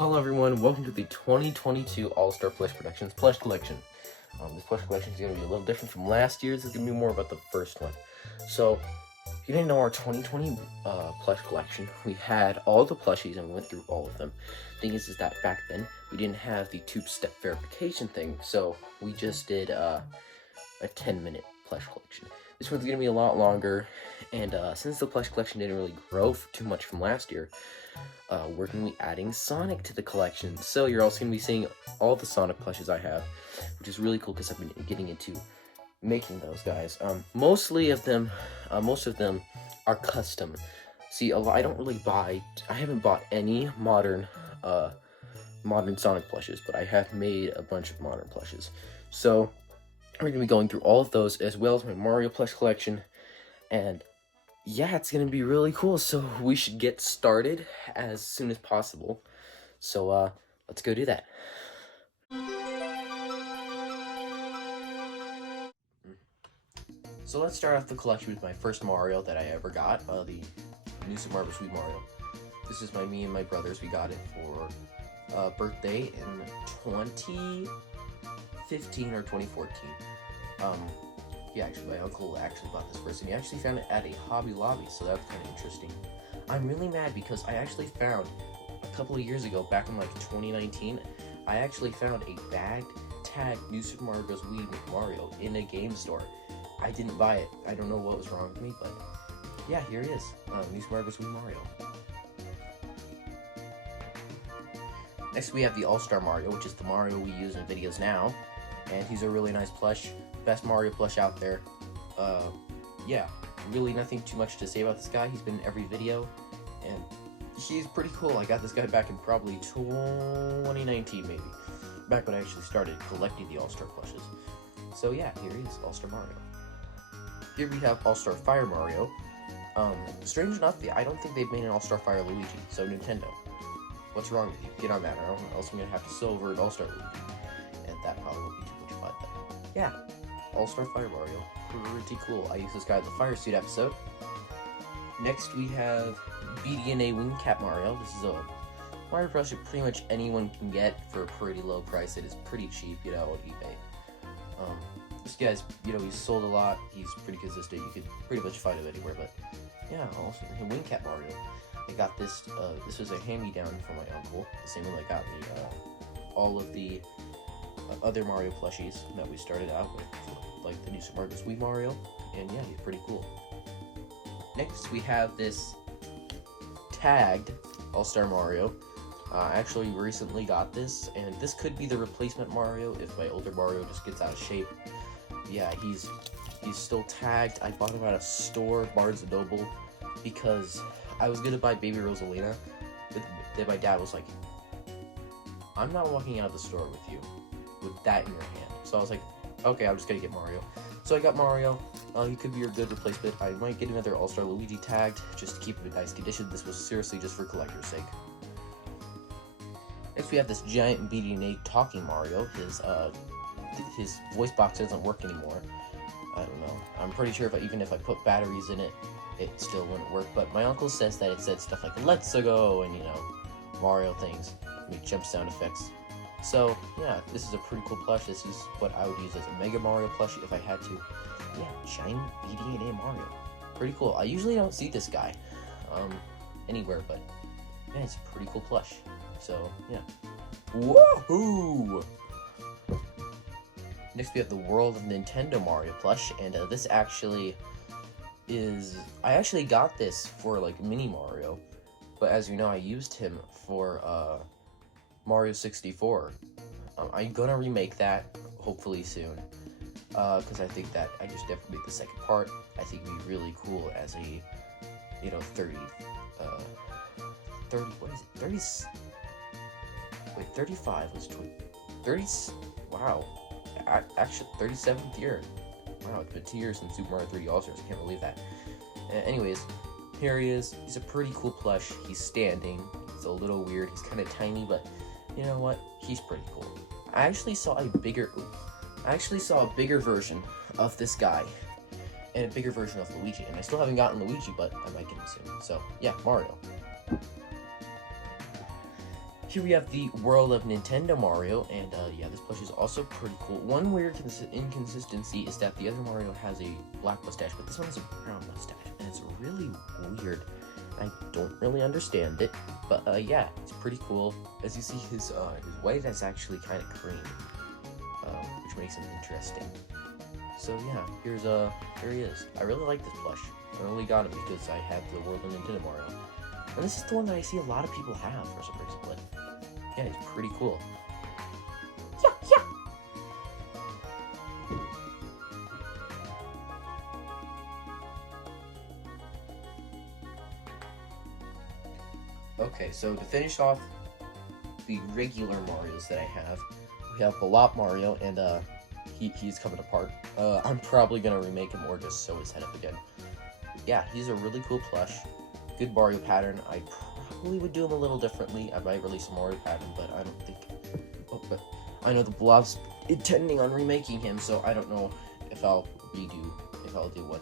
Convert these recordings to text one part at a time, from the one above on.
Hello everyone, welcome to the 2022 All-Star Plush Productions Plush Collection. This Plush Collection is going to be a little different from last year's. It's going to be more about the first one. So, if you didn't know our 2020 Plush Collection, we had all the plushies and we went through all of them. Thing is that back then, we didn't have the two-step verification thing, so we just did a 10-minute Plush Collection. This one's going to be a lot longer, and since the Plush Collection didn't really grow too much from last year, we're going to be adding Sonic to the collection. So you're also going to be seeing all the Sonic plushes I have, which is really cool because I've been getting into making those guys. Most of them are custom. See, I haven't bought any modern Sonic plushes, but I have made a bunch of modern plushes. So we're going to be going through all of those, as well as my Mario plush collection, and yeah, it's going to be really cool, so we should get started as soon as possible. So, let's go do that. So let's start off the collection with my first Mario that I ever got, the New Super Mario Sweet Mario. This is me and my brothers. We got it for birthday in 2015 or 2014. Yeah, actually, my uncle bought this first, and he actually found it at a Hobby Lobby, so that was kind of interesting. I'm really mad because I actually found, a couple of years ago, back in like 2019, I actually found a bagged, tagged New Super Mario Bros. Wii Mario in a game store. I didn't buy it. I don't know what was wrong with me, but yeah, here it is, New Super Mario Bros. Wii Mario. Next, we have the All-Star Mario, which is the Mario we use in videos now, and he's a really nice plush. Best Mario plush out there. Yeah, really nothing too much to say about this guy. He's been in every video, and he's pretty cool. I got this guy back in probably 2019, maybe. Back when I actually started collecting the All-Star plushes. So yeah, here he is, All-Star Mario. Here we have All-Star Fire Mario. Strange enough, I don't think they've made an All-Star Fire Luigi, so Nintendo, what's wrong with you? Get on that, or else I'm gonna have to silver an All-Star Luigi. And that probably won't be too much fun, but yeah. All-Star Fire Mario, pretty cool. I used this guy in the Fire Suit episode. Next we have BDNA Wing Cap Mario. This is a Mario plush that pretty much anyone can get for a pretty low price. It is pretty cheap, on eBay. This guy's, he's sold a lot. He's pretty consistent. You could pretty much find him anywhere, but yeah, also Wing Cap Mario. I got this, this was a hand-me-down from my uncle. The same one that got me all of the other Mario plushies that we started out with, like the New Super Mario Sweet Mario, and yeah, he's pretty cool. Next, we have this tagged All-Star Mario. I actually recently got this, and this could be the replacement Mario if my older Mario just gets out of shape. Yeah, he's still tagged. I bought him at a store, Barnes & Noble, because I was gonna buy Baby Rosalina, but then my dad was like, I'm not walking out of the store with you with that in your hand. So I was like, okay, I'm just gonna get Mario. So I got Mario. He could be a good replacement. I might get another All-Star Luigi tagged just to keep him in nice condition. This was seriously just for collector's sake. Next, we have this giant BDNA talking Mario. His voice box doesn't work anymore. I don't know. I'm pretty sure even if I put batteries in it, it still wouldn't work. But my uncle says that it said stuff like "Let's go" and Mario things, make jump sound effects. So yeah, this is a pretty cool plush. This is what I would use as a Mega Mario plushie if I had to. Yeah, giant BDNA Mario. Pretty cool. I usually don't see this guy anywhere, but yeah, it's a pretty cool plush. So yeah. Woohoo! Next we have the World of Nintendo Mario plush, and this actually is... I actually got this for like Mini Mario, but as you know, I used him for Mario 64. I'm gonna remake that hopefully soon, because I think that I just definitely make the second part. I think it'd be really cool as a 30 what is it, 30, wait, 35 was 30, wow, actually 37th year. Wow, it's been 2 years since Super Mario 3D All-Stars. I can't believe that. Anyways, here he is. He's a pretty cool plush. He's standing. It's a little weird. He's kind of tiny, but you know what? He's pretty cool. I actually saw a bigger version of this guy and a bigger version of Luigi, and I still haven't gotten Luigi, but I might get him soon. So yeah, Mario. Here we have the World of Nintendo Mario, and yeah, this plush is also pretty cool. One weird inconsistency is that the other Mario has a black mustache, but this one has a brown mustache, and it's really weird. I don't really understand it, but yeah, it's pretty cool. As you see, his white is actually kind of cream, which makes him interesting. So yeah, here he is. I really like this plush. I only got it because I have the World of Nintendo Mario, and this is the one that I see a lot of people have for some reason. But yeah, he's pretty cool. Yeah, yeah. Okay, so to finish off the regular Marios that I have, we have Ballop Mario, and he's coming apart. I'm probably gonna remake him or just sew his head up again. Yeah, he's a really cool plush. Good Mario pattern. I probably would do him a little differently. I might release a Mario pattern, but I don't think... Oh, but I know the Blob's intending on remaking him, so I don't know if I'll do one.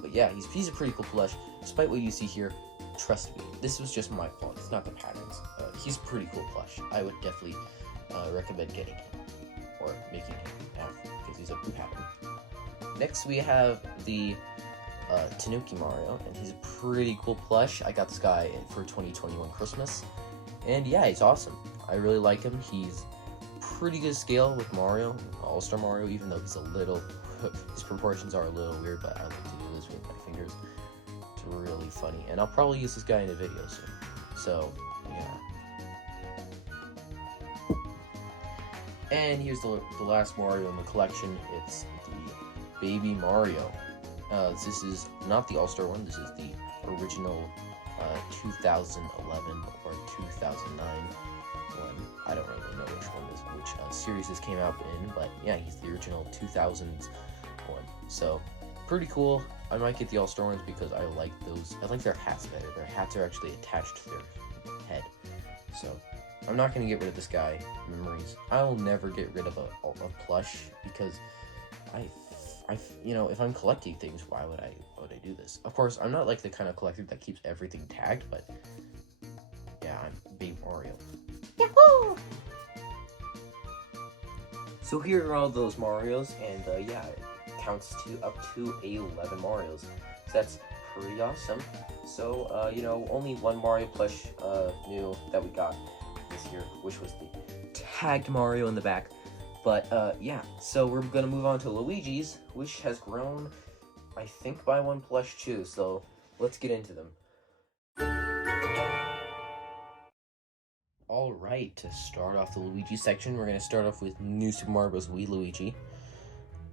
But yeah, he's a pretty cool plush. Despite what you see here, trust me, this was just my fault. It's not the patterns. He's a pretty cool plush. I would definitely recommend getting him or making him because he's a pattern. Next, we have the Tanuki Mario, and he's a pretty cool plush. I got this guy for 2021 Christmas, and yeah, he's awesome. I really like him. He's pretty good scale with Mario, All-Star Mario, even though he's a little, his proportions are a little weird, but I like to do this with my fingers. It's really funny, and I'll probably use this guy in a video soon. So, yeah. And here's the last Mario in the collection. It's the Baby Mario. This is not the All-Star one. This is the original 2011 or 2009 one. I don't really know which series this came out in, but yeah, he's the original 2000s one. So pretty cool. I might get the All-Star ones because I like those. I like their hats better. Their hats are actually attached to their head. So I'm not gonna get rid of this guy. Memories. I'll never get rid of a plush because you know, if I'm collecting things, why would I do this? Of course, I'm not like the kind of collector that keeps everything tagged, but yeah, I'm Baby Mario. Yahoo! So here are all those Marios, and yeah, it counts to up to 11 Marios. So that's pretty awesome. So you know, only one Mario plush new that we got this year, which was the tagged Mario in the back. But, yeah, so we're gonna move on to Luigi's, which has grown, I think, by one plush too, so let's get into them. Alright, to start off the Luigi section, we're gonna start off with New Super Mario Bros. Wii Luigi.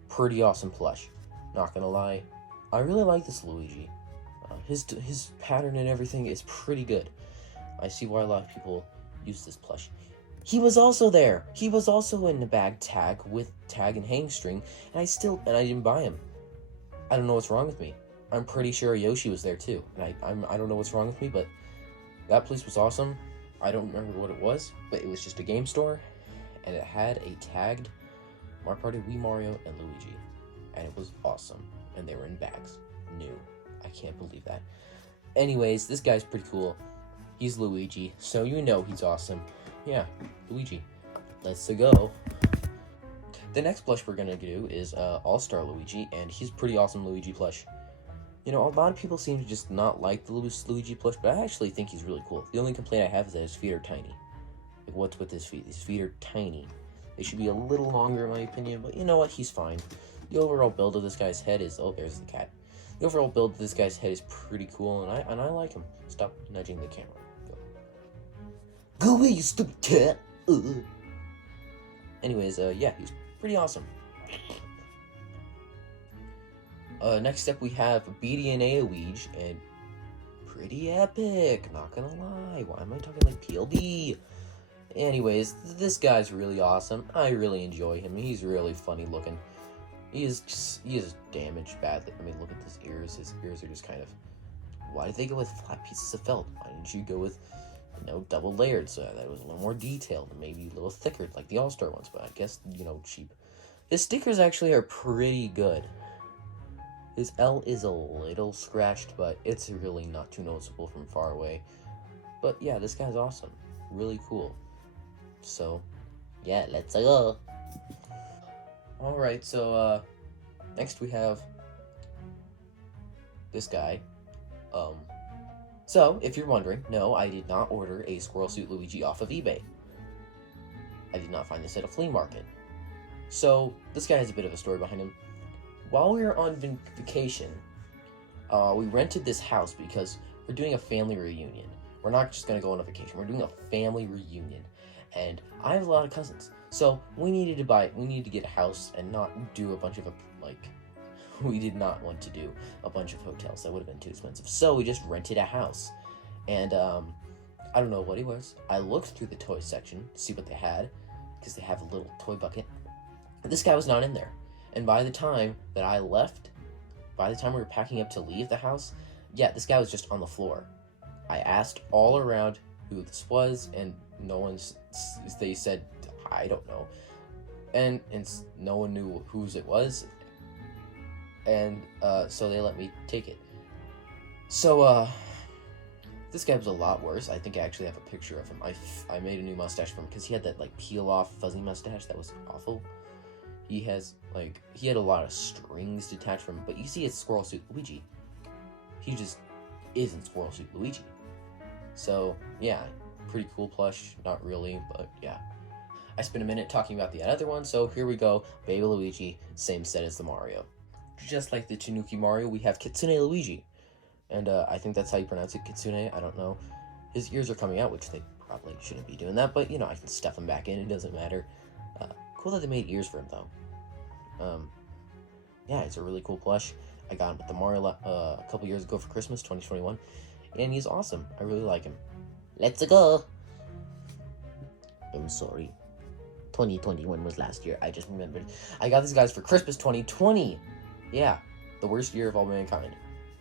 Pretty awesome plush, not gonna lie. I really like this Luigi. His pattern and everything is pretty good. I see why a lot of people use this plush. He was also there. He was also in the bag tag with tag and hang string, and I didn't buy him. I don't know what's wrong with me. I'm pretty sure Yoshi was there too, and I don't know what's wrong with me, but that place was awesome. I don't remember what it was, but it was just a game store, and it had a tagged Mario Party, Wii Mario, and Luigi, and it was awesome. And they were in bags, new. I can't believe that. Anyways, this guy's pretty cool. He's Luigi, so you know he's awesome. Yeah, Luigi. Let's go. The next plush we're gonna do is All-Star Luigi, and he's pretty awesome Luigi plush. You know, a lot of people seem to just not like the Luigi plush, but I actually think he's really cool. The only complaint I have is that his feet are tiny. Like, what's with his feet? His feet are tiny. They should be a little longer in my opinion, but you know what? He's fine. The overall build of this guy's head is... Oh, there's the cat. The overall build of this guy's head is pretty cool, and I like him. Stop nudging the camera. Go away, you stupid cat! Anyways, yeah, he's pretty awesome. Next up we have BDNA Luigi, and pretty epic, not gonna lie. Why am I talking like PLD? Anyways, this guy's really awesome. I really enjoy him. He's really funny looking. He is damaged badly. I mean, look at his ears. His ears are just kind of... Why did they go with flat pieces of felt? Why didn't you go with... double layered, so that was a little more detailed and maybe a little thicker like the All-Star ones, but I guess, cheap. His stickers actually are pretty good. His L is a little scratched, but it's really not too noticeable from far away. But yeah, this guy's awesome. really cool. So, yeah, let's go. Alright, so, next we have this guy. So, if you're wondering, no, I did not order a Squirrel Suit Luigi off of eBay. I did not find this at a flea market. So, this guy has a bit of a story behind him. While we were on vacation, we rented this house because we're doing a family reunion. We're not just gonna go on a vacation, we're doing a family reunion. And I have a lot of cousins. So, we needed to get a house and not do a bunch of, we did not want to do a bunch of hotels. That would have been too expensive. So, we just rented a house. And, I don't know what it was. I looked through the toy section to see what they had, because they have a little toy bucket. This guy was not in there. And by the time that I left, by the time we were packing up to leave the house, yeah, this guy was just on the floor. I asked all around who this was, and they said, I don't know. And no one knew whose it was. And, so they let me take it. So, this guy was a lot worse. I think I actually have a picture of him. I made a new mustache for him, because he had that, peel-off fuzzy mustache that was awful. He had a lot of strings detached from him, but you see it's Squirrel Suit Luigi. He just isn't Squirrel Suit Luigi. So, yeah, pretty cool plush. Not really, but yeah. I spent a minute talking about the other one, so here we go. Baby Luigi, same set as the Mario. Just like the Tanuki Mario, we have Kitsune Luigi. And I think that's how you pronounce it, Kitsune. I don't know. His ears are coming out, which they probably shouldn't be doing that, but, I can stuff them back in. It doesn't matter. Cool that they made ears for him, though. Yeah, it's a really cool plush. I got him with the Mario a couple years ago for Christmas, 2021. And he's awesome. I really like him. Let's go! I'm sorry. 2021 was last year. I just remembered. I got these guys for Christmas 2020! Yeah, the worst year of all mankind.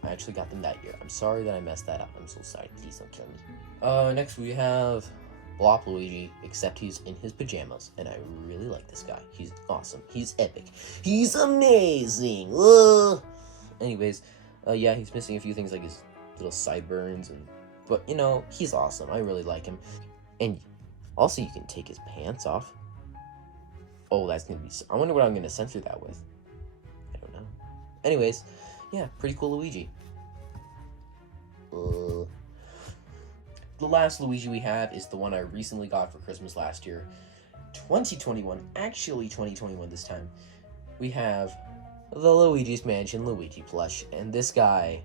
I actually got them that year. I'm sorry that I messed that up. I'm so sorry. Please don't kill me. Next we have Blop Luigi, except he's in his pajamas, and I really like this guy. He's awesome. He's epic. He's amazing! Ugh. Anyways, yeah, he's missing a few things like his little sideburns, but, he's awesome. I really like him. And also, you can take his pants off. Oh, that's gonna be... I wonder what I'm gonna censor that with. I don't know. Anyways, yeah, pretty cool Luigi. The last Luigi we have is the one I recently got for Christmas last year. 2021, actually 2021 this time. We have the Luigi's Mansion Luigi plush, and this guy...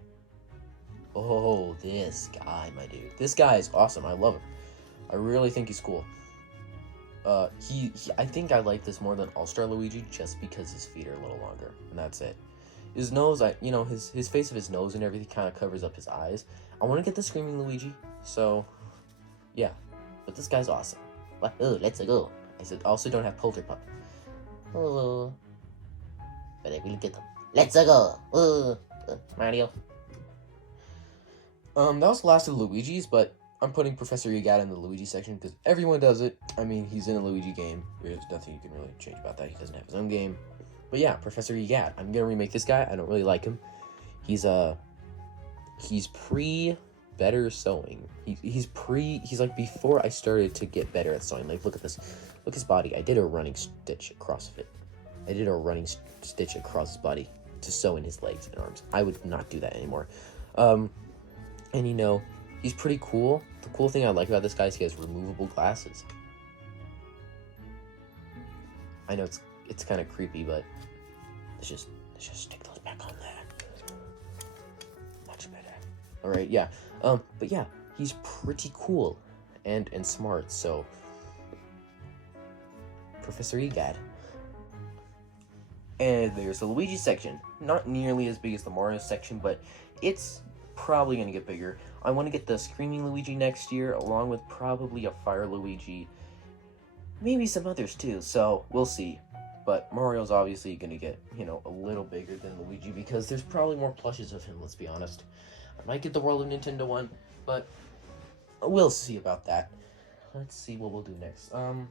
Oh, this guy, my dude. This guy is awesome. I love him. I really think he's cool. I think I like this more than All-Star Luigi just because his feet are a little longer, and that's it. His nose, his face of his nose and everything kind of covers up his eyes. I want to get the Screaming Luigi, so, yeah. But this guy's awesome. Oh, let's go. I also don't have Polterpup. Oh, but I will get them. Let's go. Mario. That was the last of the Luigi's, but I'm putting Professor Egad in the Luigi section because everyone does it. I mean, he's in a Luigi game. There's nothing you can really change about that. He doesn't have his own game. But yeah, Professor Egad. I'm gonna remake this guy. I don't really like him. He's pre-better sewing. He's like before I started to get better at sewing. Like, look at this. Look at his body. I did a running stitch across it. I did a running stitch across his body to sew in his legs and arms. I would not do that anymore. And he's pretty cool. The cool thing I like about this guy is he has removable glasses. I know it's kind of creepy, but let's just stick those back on there. Much better. All right, yeah. But yeah, he's pretty cool and smart. So, Professor Egad. And there's the Luigi section. Not nearly as big as the Mario section, but it's probably going to get bigger. I want to get the Screaming Luigi next year, along with probably a Fire Luigi. Maybe some others too, so we'll see. But Mario's obviously going to get, a little bigger than Luigi, because there's probably more plushes of him, let's be honest. I might get the World of Nintendo one, but we'll see about that. Let's see what we'll do next. You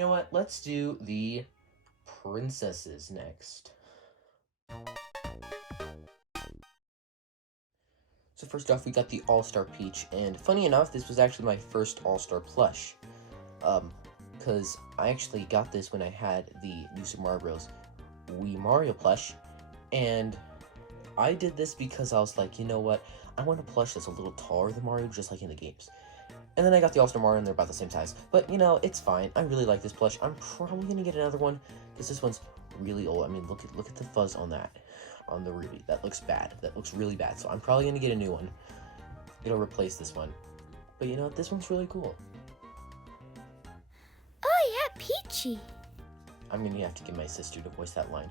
know what? Let's do the princesses next. So first off, we got the All-Star Peach, and funny enough, this was actually my first All-Star plush. Because I actually got this when I had the new Super Mario Bros. Wii Mario plush, and I did this because I was like, you know what, I want a plush that's a little taller than Mario, just like in the games. And then I got the All-Star Mario, and they're about the same size. But, you know, it's fine. I really like this plush. I'm probably going to get another one, because this one's really old. I mean, look at the fuzz on that, on the Ruby. That looks bad. That looks really bad. So I'm probably going to get a new one. It'll replace this one. But, you know, this one's really cool. Oh, yeah, Peachy. I'm going to have to get my sister to voice that line.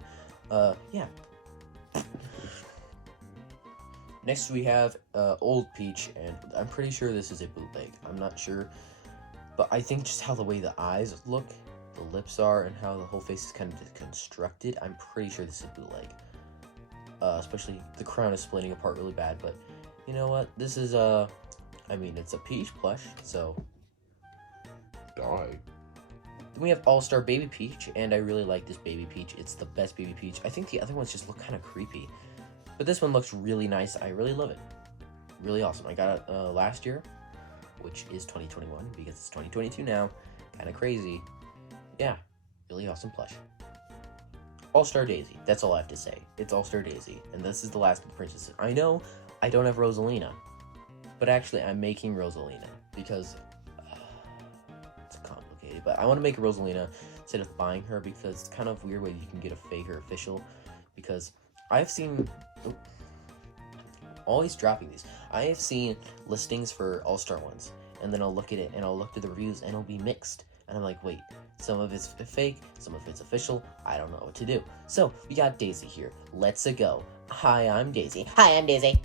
Yeah. Next we have Old Peach, and I'm pretty sure this is a bootleg. I'm not sure, but I think just how the way the eyes look, the lips are, and how the whole face is kind of constructed, I'm pretty sure this is a bootleg. Especially the crown is splitting apart really bad, but you know what? This is I mean, it's a Peach plush, so die. Then we have All-Star Baby Peach, and I really like this Baby Peach. It's the best Baby Peach. I think the other ones just look kind of creepy. But this one looks really nice. I really love it. Really awesome. I got it last year, which is 2021 because it's 2022 now. Kind of crazy. Yeah, really awesome plush. All-Star Daisy. That's all I have to say. It's All-Star Daisy, and this is the last of the princesses. I know I don't have Rosalina, but actually I'm making Rosalina because it's complicated. But I want to make a Rosalina instead of buying her because it's kind of weird when you can get a fake or official. Because I've seen... always dropping these. I have seen listings for All-Star ones, and then I'll look at it, and I'll look through the reviews, and it'll be mixed. And I'm like, wait, some of it's fake, some of it's official, I don't know what to do. So, we got Daisy here. Let's go. Hi, I'm Daisy. Hi, I'm Daisy.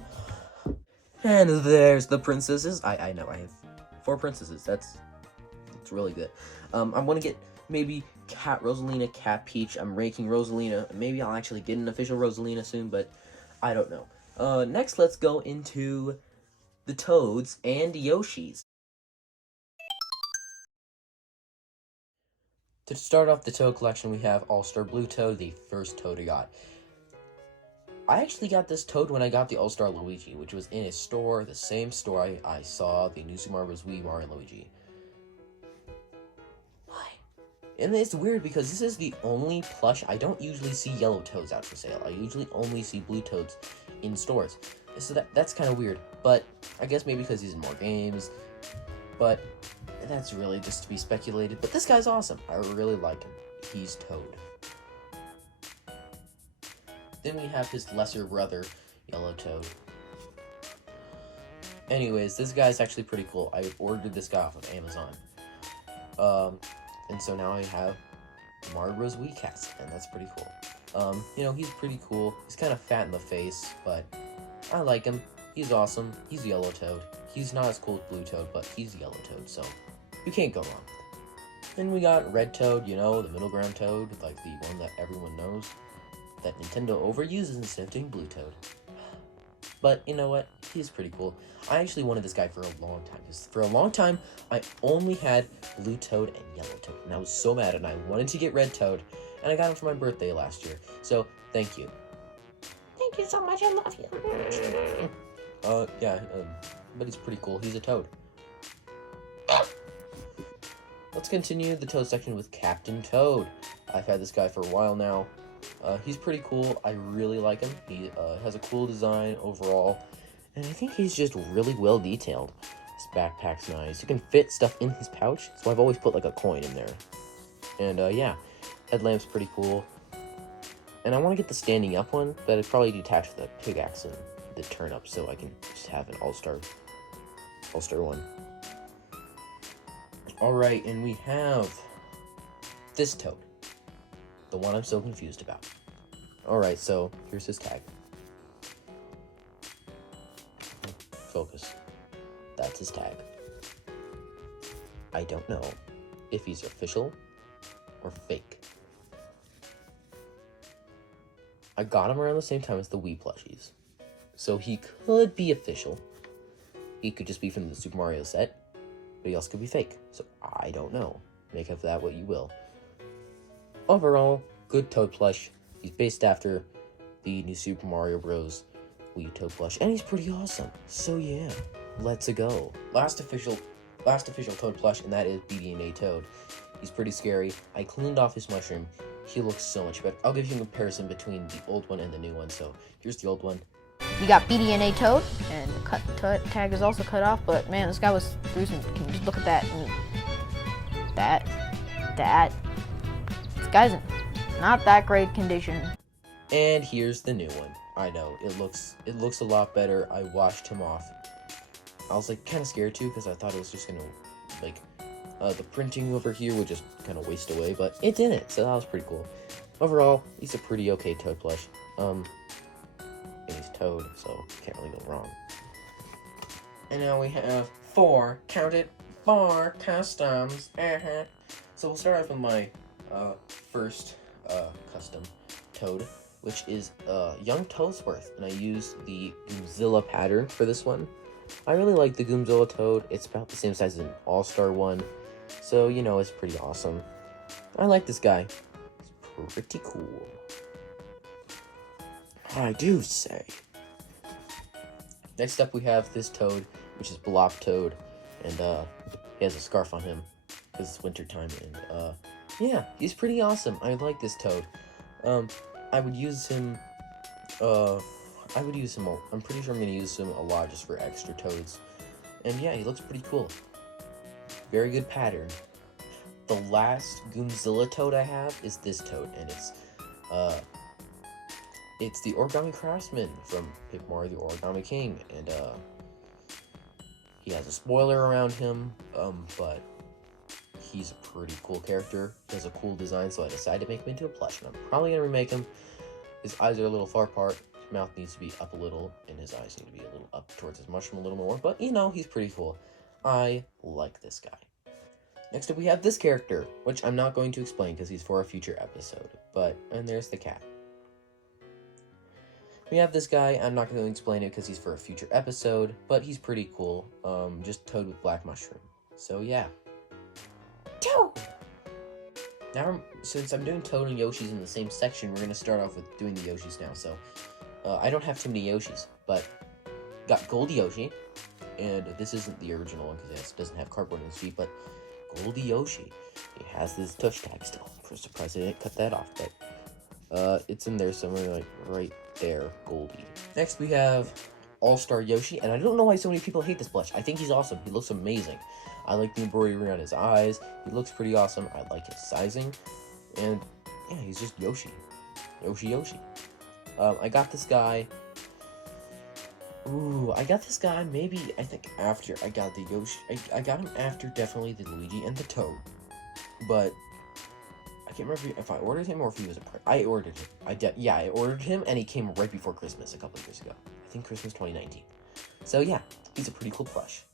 And there's the princesses. I know, I have 4 princesses. That's really good. I want to get maybe Cat Rosalina, Cat Peach. I'm ranking Rosalina. Maybe I'll actually get an official Rosalina soon, but I don't know. Next, let's go into the Toads and Yoshis. To start off the Toad collection, we have All-Star Blue Toad, the first Toad I got. I actually got this Toad when I got the All-Star Luigi, which was in a store, the same store I saw the new Super Mario Bros. Wii Mario Luigi. Why? And it's weird because this is the only plush. I don't usually see yellow Toads out for sale. I usually only see blue Toads in stores. So that's kind of weird, but I guess maybe because he's in more games, but that's really just to be speculated. But this guy's awesome. I really like him. He's Toad. Then we have his lesser brother, Yellow Toad. Anyways, this guy's actually pretty cool. I ordered this guy off of Amazon. And so now I have Mario Bros. Wii cast, and that's pretty cool. You know, he's pretty cool. He's kind of fat in the face, but I like him. He's awesome. He's Yellow Toad. He's not as cool as Blue Toad, but he's Yellow Toad, so you can't go wrong. Then we got Red Toad, you know, the middle ground Toad, like the one that everyone knows, that Nintendo overuses instead of doing Blue Toad. But you know what? He's pretty cool. I actually wanted this guy for a long time. For a long time, I only had Blue Toad and Yellow Toad, and I was so mad, and I wanted to get Red Toad, and I got him for my birthday last year. So, thank you. Thank you so much, I love you. But he's pretty cool. He's a Toad. Let's continue the Toad section with Captain Toad. I've had this guy for a while now. He's pretty cool. I really like him. He has a cool design overall, and I think he's just really well detailed. His backpack's nice. You can fit stuff in his pouch, so I've always put like a coin in there. And yeah, headlamp's pretty cool. And I want to get the standing up one, but I'd probably detach the pickaxe and the turn up so I can just have an all-star one. Alright, and we have this Toad. The one I'm so confused about. Alright, so here's his tag. Focus. That's his tag. I don't know if he's official or fake. I got him around the same time as the Wii plushies. So he could be official. He could just be from the Super Mario set. But he also could be fake. So I don't know. Make of that what you will. Overall, good Toad plush. He's based after the new Super Mario Bros. Wii Toad plush, and he's pretty awesome. So yeah, let's go. Last official Toad plush, and that is BDNA Toad. He's pretty scary. I cleaned off his mushroom. He looks so much better. I'll give you a comparison between the old one and the new one. So here's the old one. We got BDNA Toad, and the tag is also cut off, but man, this guy was through some. Can you just look at that? That. This guy's in not that great condition. And here's the new one. I know, it looks a lot better. I washed him off. I was like kind of scared too, because I thought it was just gonna, like, the printing over here would just kind of waste away, but it didn't, so that was pretty cool. Overall, he's a pretty okay Toad plush. And he's Toad, so can't really go wrong. And now we have 4, count it, 4 customs. So we'll start off with my first custom Toad, which is Young Toadsworth, and I used the Goomzilla pattern for this one. I really like the Goomzilla Toad. It's about the same size as an All-Star one, so you know it's pretty awesome. I like this guy. He's pretty cool, I do say. Next up we have this Toad, which is Blop Toad, and he has a scarf on him because it's winter time, and yeah, he's pretty awesome. I like this Toad. I would use him. I'm pretty sure I'm gonna use him a lot just for extra Toads. And yeah, he looks pretty cool. Very good pattern. The last Goomzilla Toad I have is this Toad, and it's the Origami Craftsman from Paper Mario: The Origami King, and he has a spoiler around him, but he's a pretty cool character. He has a cool design, so I decided to make him into a plush, and I'm probably gonna remake him. His eyes are a little far apart, his mouth needs to be up a little, and his eyes need to be a little up towards his mushroom a little more, but you know, he's pretty cool. I like this guy. Next up we have this character, which I'm not going to explain because he's for a future episode, and there's the cat. We have this guy, I'm not going to explain it because he's for a future episode, but he's pretty cool, just Toad with black mushroom. So yeah. Toad! Now, since I'm doing Toad and Yoshis in the same section, we're going to start off with doing the Yoshis now. So, I don't have too many Yoshis, but got Gold Yoshi, and this isn't the original one because it doesn't have cardboard in his feet, but Goldie Yoshi. He has this touch tag still. I'm surprised I didn't cut that off, but it's in there somewhere, like right there, Goldie. Next we have All-Star Yoshi, and I don't know why so many people hate this plush. I think he's awesome. He looks amazing. I like the embroidery around his eyes. He looks pretty awesome. I like his sizing. And yeah, he's just Yoshi. Yoshi. I got this guy. I got this guy maybe, I think, after I got the Yoshi. I got him after definitely the Luigi and the Toad. But I can't remember if I ordered him or if he was a part. I ordered him. I ordered him, and he came right before Christmas a couple of years ago. I think Christmas 2019. So yeah, he's a pretty cool plush.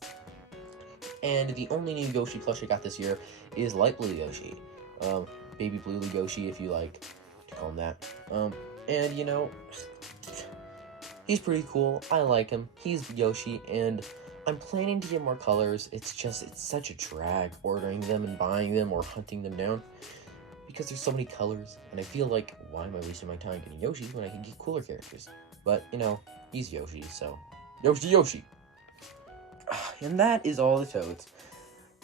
And the only new Yoshi plush I got this year is Light Blue Yoshi. Baby Blue Yoshi, if you like to call him that. And you know, he's pretty cool. I like him. He's Yoshi, and I'm planning to get more colors. It's such a drag ordering them and buying them or hunting them down because there's so many colors, and I feel like, why am I wasting my time getting Yoshi when I can get cooler characters? But, you know, he's Yoshi, so Yoshi. And that is all the Toads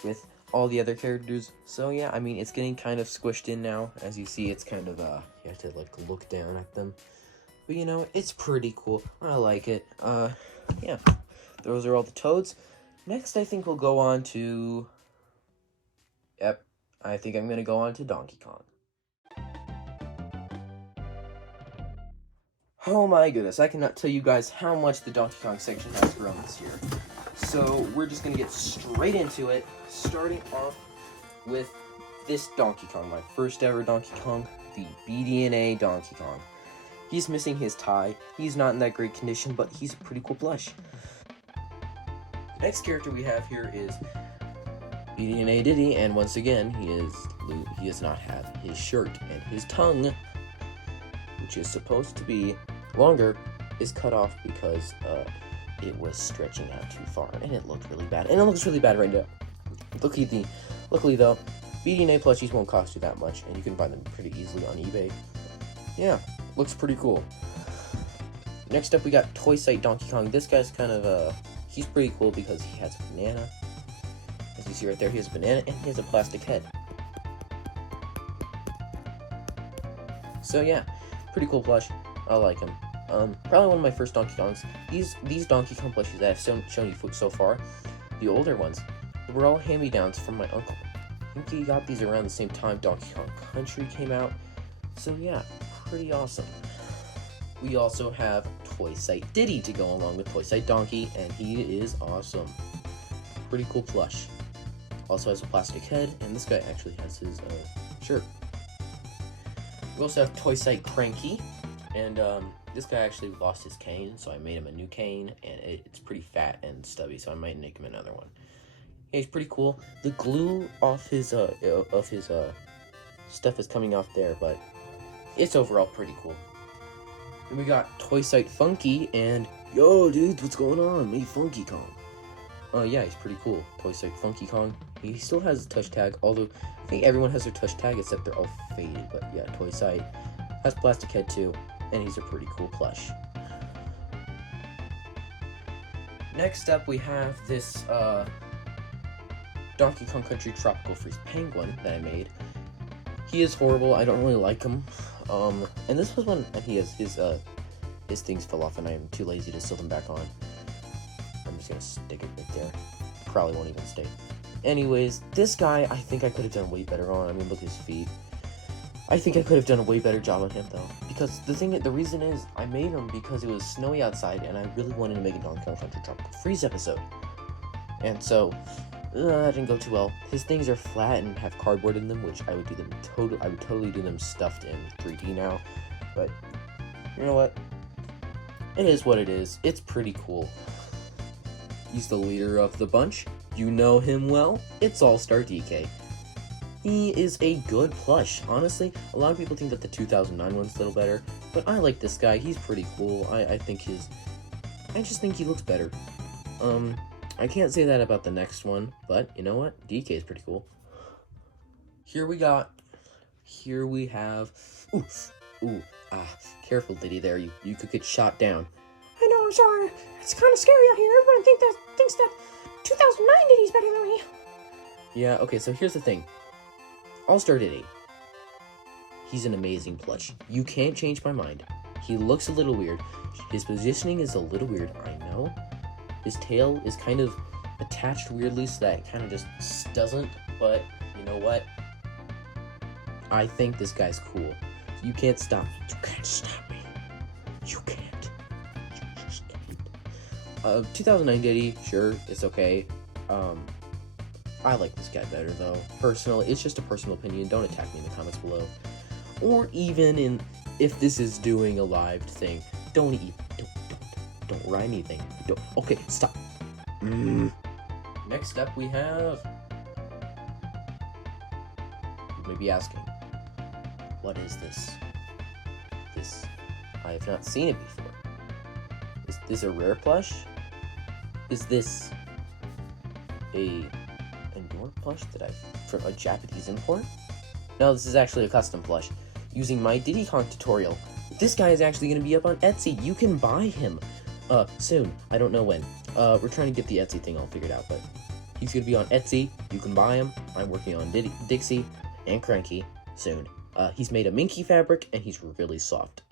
with all the other characters. So yeah, I mean, it's getting kind of squished in now. As you see, it's kind of, you have to like look down at them. But you know, it's pretty cool. I like it. Yeah, those are all the Toads. Next, I think we'll go on to, I think I'm gonna go on to Donkey Kong. Oh my goodness, I cannot tell you guys how much the Donkey Kong section has grown this year. So we're just gonna get straight into it, starting off with this Donkey Kong, my first ever Donkey Kong, the BDNA Donkey Kong. He's missing his tie. He's not in that great condition, but he's a pretty cool plush. The next character we have here is BDNA Diddy, and once again, he does not have his shirt, and his tongue, which is supposed to be longer, is cut off because it was stretching out too far, and it looked really bad. And it looks really bad right now. Luckily though, BDNA plushies won't cost you that much, and you can buy them pretty easily on eBay. Yeah, looks pretty cool. Next up, we got Toy Site Donkey Kong. This guy's kind of, he's pretty cool because he has a banana. As you see right there, he has a banana and he has a plastic head. So yeah, pretty cool plush. I like him. Probably one of my first Donkey Kongs. These Donkey Kong plushies that I've shown you so far, the older ones, were all hand-me-downs from my uncle. I think he got these around the same time Donkey Kong Country came out. So yeah, pretty awesome. We also have Toy Site Diddy to go along with Toy Site Donkey, and he is awesome. Pretty cool plush. Also has a plastic head, and this guy actually has his shirt. We also have Toy Site Cranky, and this guy actually lost his cane, so I made him a new cane, and it's pretty fat and stubby, so I might make him another one. Yeah, he's pretty cool. The glue off his stuff is coming off there, but it's overall pretty cool. Then we got Toy Site Funky, and yo, dude, what's going on? Me Funky Kong. Yeah, he's pretty cool. Toy Site Funky Kong. He still has a touch tag, although I think everyone has their touch tag except they're all faded. But yeah, Toy Site has plastic head too, and he's a pretty cool plush. Next up, we have this Donkey Kong Country Tropical Freeze Penguin that I made. He is horrible. I don't really like him. And this was when he has his things fell off, and I am too lazy to sew them back on. I'm just gonna stick it right there. Probably won't even stay. Anyways, this guy, I think I could have done way better on. I mean, look at his feet. I think I could have done a way better job on him, though. Because the reason is, I made him because it was snowy outside, and I really wanted to make a Donkey Kong Country Tropical Freeze episode. And so, that didn't go too well. His things are flat and have cardboard in them, which I would totally do them stuffed in 3D now. But, you know what? It is what it is. It's pretty cool. He's the leader of the bunch. You know him well. It's All-Star DK. He is a good plush. Honestly, a lot of people think that the 2009 one's a little better, but I like this guy. He's pretty cool. I just think he looks better. I can't say that about the next one, but you know what? DK is pretty cool. Here we have, careful, Diddy, there. You could get shot down. I know, I'm sorry. It's kind of scary out here. Everyone thinks that 2009 Diddy's better than me. Yeah, okay, so here's the thing. All-Star Diddy. He's an amazing plush. You can't change my mind. He looks a little weird. His positioning is a little weird, I know. His tail is kind of attached weirdly, so that it kind of just doesn't, but you know what? I think this guy's cool. You can't stop me. You can't stop me. You can't. 2009 Diddy, sure, it's okay. I like this guy better though. Personally, it's just a personal opinion. Don't attack me in the comments below. Or even if this is doing a live thing, don't write anything. Okay, stop. Next up we have, you may be asking, what is this? I have not seen it before. Is this a rare plush? Is this a North plush from a Japanese import? No, this is actually a custom plush using my Diddy Kong tutorial. This guy is actually going to be up on Etsy. You can buy him soon. I don't know when. We're trying to get the Etsy thing all figured out, but he's going to be on Etsy. You can buy him. I'm working on Dixie and Cranky soon. He's made of minky fabric, and he's really soft.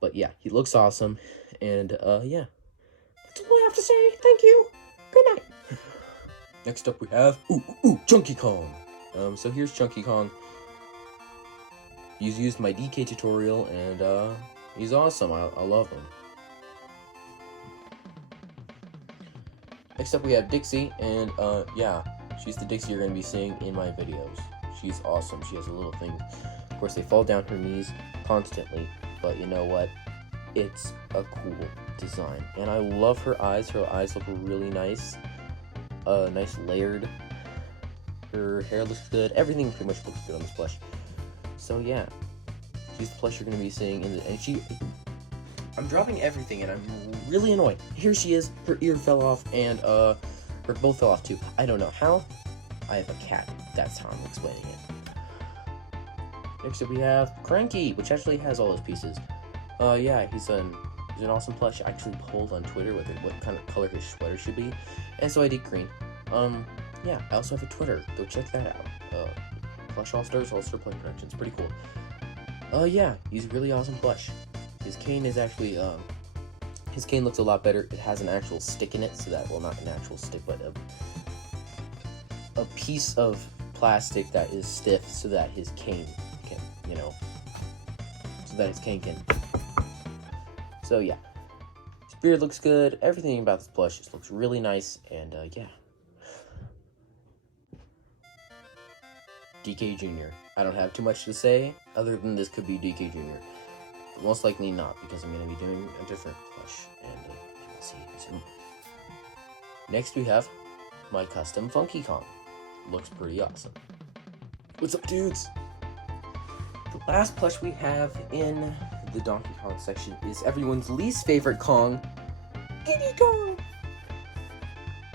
But yeah, he looks awesome, and yeah. That's all I have to say. Thank you. Good night. Next up we have, Chunky Kong. So here's Chunky Kong. He's used my DK tutorial, and he's awesome. I love him. Next up we have Dixie, and yeah, she's the Dixie you're going to be seeing in my videos. She's awesome. She has a little thing. Of course, they fall down her knees constantly, but you know what? It's a cool design, and I love her eyes. Her eyes look really nice. Nice layered. Her hair looks good. Everything pretty much looks good on this plush. So yeah, she's the plush you're going to be seeing I'm dropping everything, and I'm really annoyed. Here she is. Her ear fell off, and her both fell off too. I don't know how. I have a cat. That's how I'm explaining it. Next up we have Cranky, which actually has all his pieces. Yeah, he's an He's an awesome plush. I actually polled on Twitter what kind of color his sweater should be, and so I did green. Yeah, I also have a Twitter. Go check that out. Plush All Stars, All Star Play Productions. Pretty cool. Yeah, he's a really awesome plush. His cane is actually, his cane looks a lot better. It has an actual stick in it, so that, well, not an actual stick, but a piece of plastic that is stiff so that his cane can, you know, so that his cane can. So yeah, his beard looks good. Everything about this plush just looks really nice, and yeah. DK Jr. I don't have too much to say other than this could be DK Jr. But most likely not, because I'm going to be doing a different plush, and you will see it soon. Next we have my custom Funky Kong. Looks pretty awesome. What's up, dudes? The last plush we have in the Donkey Kong section is everyone's least favorite Kong, Diddy Kong.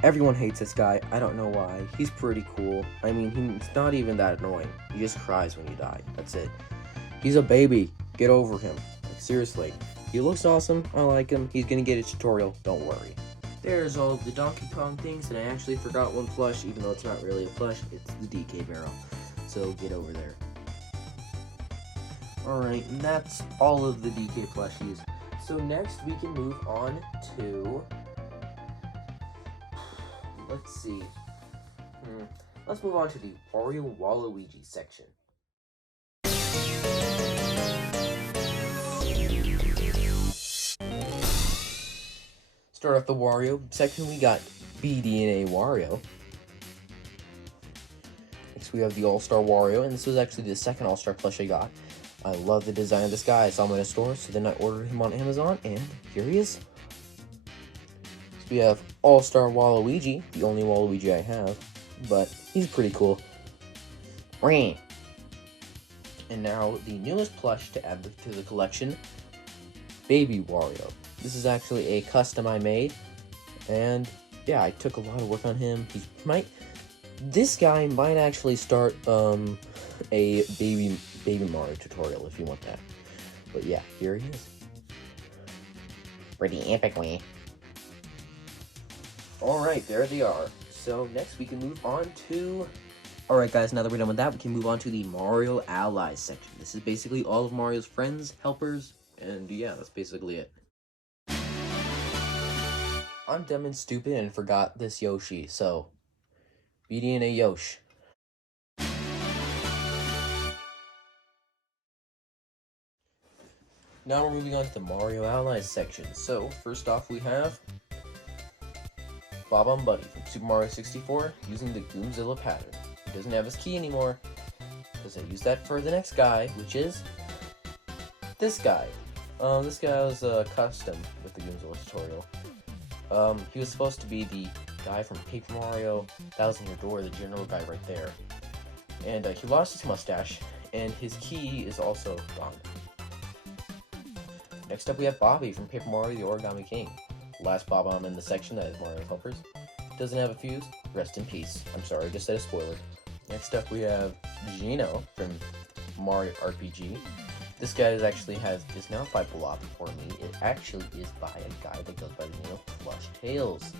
Everyone hates this guy. I don't know why. He's pretty cool. I mean, he's not even that annoying. He just cries when you die. That's it. He's a baby. Get over him. Like, seriously. He looks awesome. I like him. He's gonna get a tutorial. Don't worry. There's all the Donkey Kong things, and I actually forgot one plush, even though it's not really a plush. It's the DK barrel. So get over there. Alright, and that's all of the DK plushies. So next we can move on to... Let's see. Let's move on to the Wario Waluigi section. Start off the Wario section, we got BDNA Wario. Next we have the All-Star Wario, and this was actually the second All-Star plush I got. I love the design of this guy. I saw him in a store, so then I ordered him on Amazon, and here he is. We have All-Star Waluigi, the only Waluigi I have, but he's pretty cool. And now the newest plush to add to the collection, Baby Wario. This is actually a custom I made, and yeah, I took a lot of work on him. This guy might actually start a Baby Mario tutorial if you want that. But yeah, here he is. Pretty epically. Alright, there they are. So next we can move on to... Alright guys, now that we're done with that, we can move on to the Mario Allies section. This is basically all of Mario's friends, helpers, and yeah, that's basically it. I'm dumb and stupid and forgot this Yoshi, so... BDNA Yosh. Now we're moving on to the Mario Allies section. So, first off we have... Bob Buddy from Super Mario 64 using the Goomzilla pattern. He doesn't have his key anymore, because I used that for the next guy, which is this guy. This guy was custom with the Goomzilla tutorial. He was supposed to be the guy from Paper Mario, Thousand Year Door, the general guy right there. And he lost his mustache, and his key is also gone. Next up we have Bobby from Paper Mario, the Origami King. Last Bob in the section that is Mario Helpers. Doesn't have a fuse. Rest in peace. I'm sorry, I just said a spoiler. Next up we have Gino from Mario RPG. This guy is now by Blob for me. It actually is by a guy that goes by the name of Plush Tales.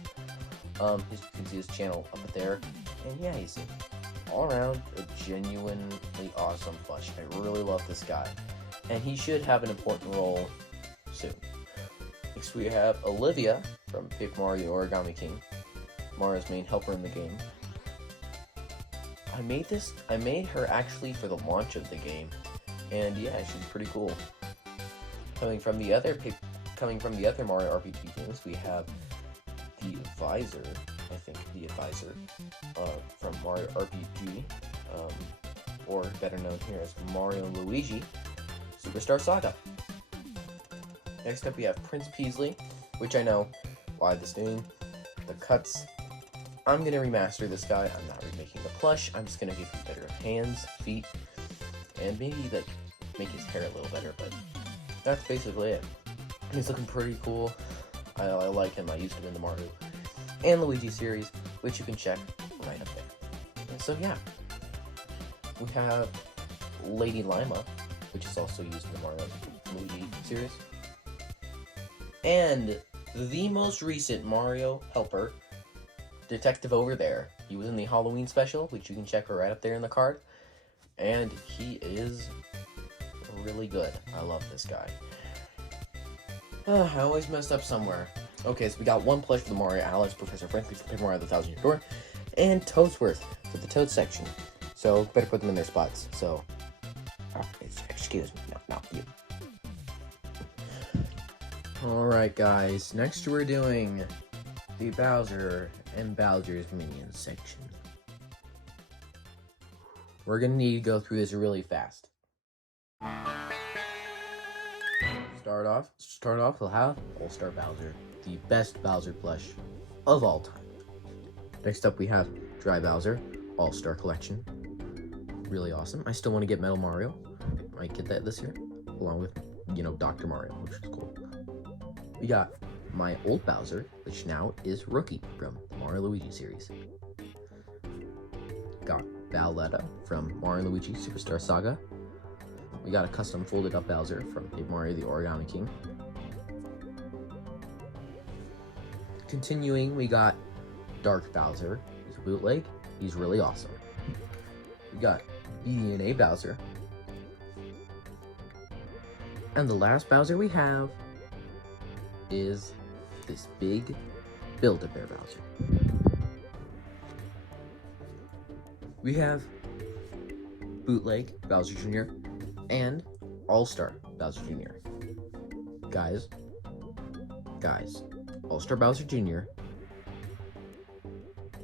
You can see his channel up there. And yeah, he's all around a genuinely awesome plush. I really love this guy. And he should have an important role soon. Next we have Olivia from Paper Mario Origami King, Mario's main helper in the game. I made her actually for the launch of the game, and yeah, she's pretty cool. Coming from the other Mario RPG games, we have the Advisor, from Mario RPG, or better known here as Mario Luigi, Superstar Saga. Next up we have Prince Peasley, which I know why this name, the cuts. I'm going to remaster this guy. I'm not remaking the plush. I'm just going to give him better hands, feet, and maybe like make his hair a little better, but that's basically it. He's looking pretty cool. I like him. I used him in the Mario and Luigi series, which you can check right up there. And so yeah, we have Lady Lima, which is also used in the Mario Luigi series. And the most recent Mario helper, Detective over there. He was in the Halloween special, which you can check right up there in the card. And he is really good. I love this guy. I always messed up somewhere. Okay, so we got one plush for the Mario, Alex, Professor Frankly for the Paper Mario, the 1,000-Year Door, and Toadsworth for the Toad section. So, better put them in their spots. So, excuse me, not you. Alright, guys, next we're doing the Bowser and Bowser's Minions section. We're gonna need to go through this really fast. Start off, we'll have All-Star Bowser, the best Bowser plush of all time. Next up, we have Dry Bowser, All-Star Collection. Really awesome. I still want to get Metal Mario. I might get that this year, along with, Dr. Mario, which is cool. We got my old Bowser, which now is Rookie from the Mario Luigi series. Got Bowletta from Mario Luigi Superstar Saga. We got a custom folded up Bowser from Paper Mario the Origami King. Continuing, we got Dark Bowser. He's a bootleg. He's really awesome. We got BDNA Bowser. And the last Bowser we have is this big Build-A-Bear Bowser. We have Bootleg Bowser Jr. and All-Star Bowser Jr. Guys, All-Star Bowser Jr.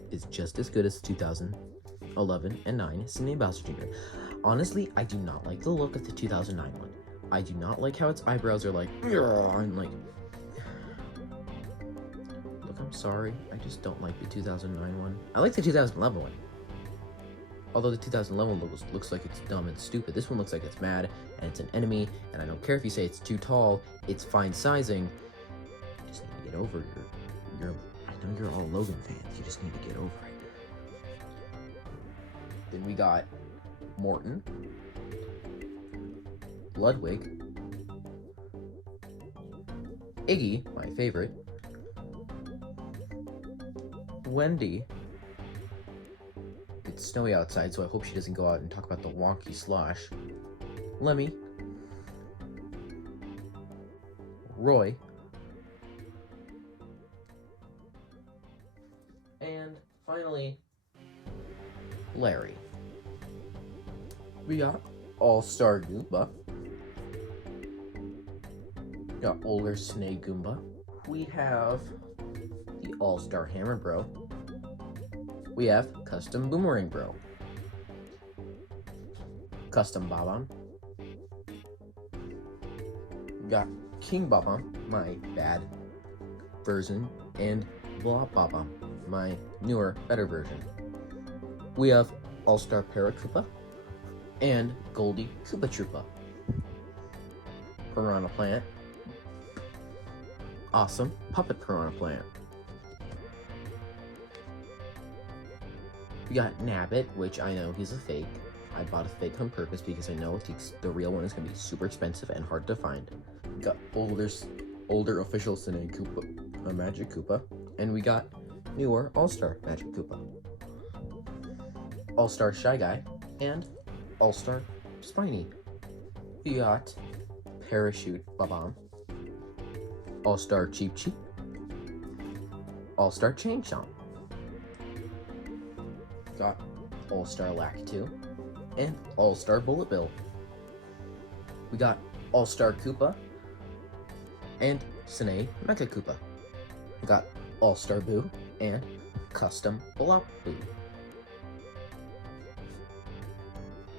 is just as good as 2011 and 9 Cindy Bowser Jr. Honestly, I do not like the look of the 2009 one. I do not like how its eyebrows are like, and like, look, I'm sorry, I just don't like the 2009 one. I like the 2011 one. Although the 2011 one looks like it's dumb and stupid, this one looks like it's mad, and it's an enemy, and I don't care if you say it's too tall, it's fine sizing. You just need to get over I know you're all Logan fans, you just need to get over it. Then we got Morton, Ludwig, Iggy, my favorite, Wendy. It's snowy outside, so I hope she doesn't go out and talk about the wonky slosh. Lemmy, Roy, and finally, Larry. We got All-Star Goomba. We got older Snake Goomba. We have the All-Star Hammer Bro. We have Custom Boomerang Bro. Custom Bob-omb. We got King Bob-omb, my bad version, and Blob Bob-omb, my newer, better version. We have All-Star Paracoopa and Goldie Koopa Troopa. Piranha Plant. Awesome Puppet Piranha Plant. We got Nabbit, which I know he's a fake. I bought a fake on purpose because I know the real one is going to be super expensive and hard to find. We got older official Snake Koopa, Magic Koopa. And we got newer All-Star Magic Koopa. All-Star Shy Guy, and All-Star Spiny. We got Parachute Bob-omb, All-Star Cheep Cheep, All-Star Chain Chomp. Got All-Star Lakitu, and All-Star Bullet Bill. We got All-Star Koopa, and Sine Mecha Koopa. We got All-Star Boo, and Custom Blop Boo.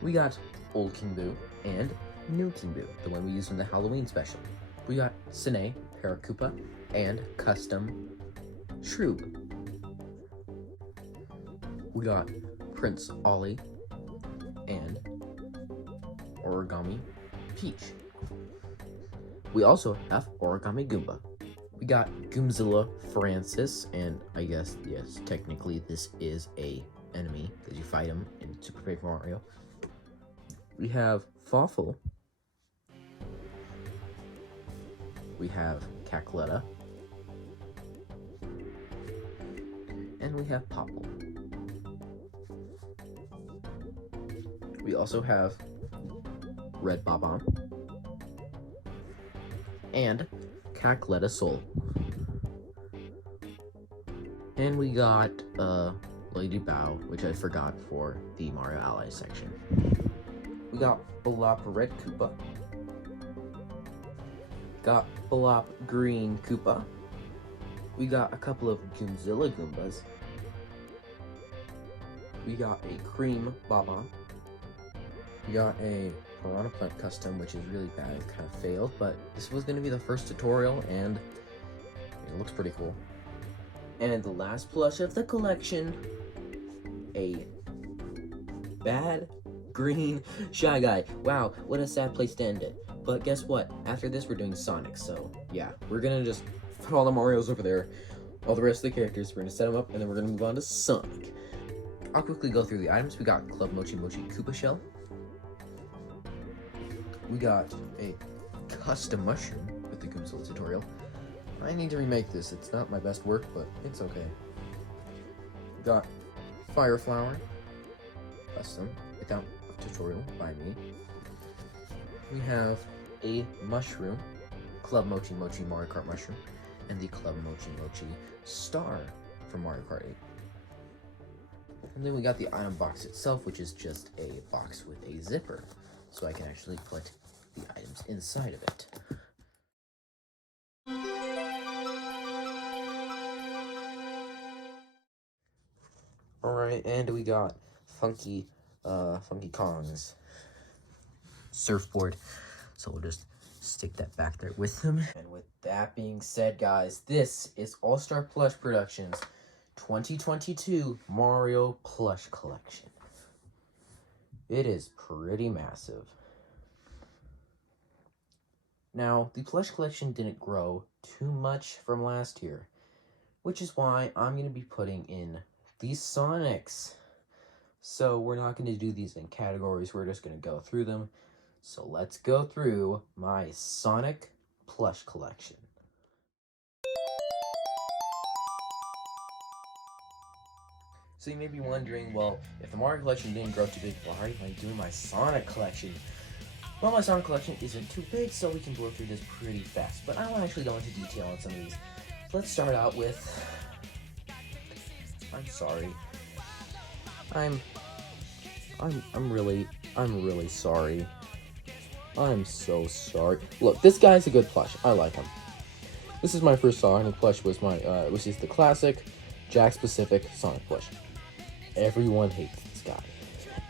We got Old King Boo and New King Boo, the one we used in the Halloween special. We got Sine Paracoopa and Custom Shroob. We got Prince Ollie and Origami Peach. We also have Origami Goomba. We got Goomzilla Francis, and I guess, yes, technically this is a enemy, because you fight him in Super Paper Mario. We have Fawful. We have Cackletta. And we have Popple. We also have Red Bob-omb and Cackletta Soul. And we got Lady Bow, which I forgot for the Mario Allies section. We got Ballop Red Koopa. Got Ballop Green Koopa. We got a couple of Goomzilla Goombas. We got a Cream Bob-omb. We got a Piranha Plant Custom, which is really bad. It kind of failed, but this was going to be the first tutorial, and it looks pretty cool. And the last plush of the collection, a bad green Shy Guy. Wow, what a sad place to end it. But guess what? After this, we're doing Sonic, so yeah, we're gonna just put all the Marios over there, all the rest of the characters, we're gonna set them up, and then we're gonna move on to Sonic. I'll quickly go through the items. We got Club Mochi Mochi Koopa Shell. We got a custom mushroom with the Goomzilla tutorial. I need to remake this. It's not my best work, but it's okay. We got Fire Flower, custom, without a tutorial by me. We have a mushroom, Club Mochi Mochi Mario Kart mushroom, and the Club Mochi Mochi star from Mario Kart 8. And then we got the item box itself, which is just a box with a zipper, so I can actually put the items inside of it. Alright, and we got Funky Kong's surfboard, so we'll just stick that back there with him. And with that being said, guys, this is All-Star Plush Productions 2022 Mario Plush Collection. It is pretty massive. Now, the plush collection didn't grow too much from last year, which is why I'm going to be putting in these Sonics. So we're not going to do these in categories, we're just going to go through them. So let's go through my Sonic plush collection. So you may be wondering, well, if the Mario collection didn't grow too big, why am I doing my Sonic collection? Well, my Sonic collection isn't too big, so we can blow through this pretty fast. But I will actually go into detail on some of these. Let's start out with... I'm sorry. I'm really sorry. I'm so sorry. Look, this guy's a good plush. I like him. This is my first Sonic plush. Was my which is the classic Jack Specific Sonic plush. Everyone hates this guy.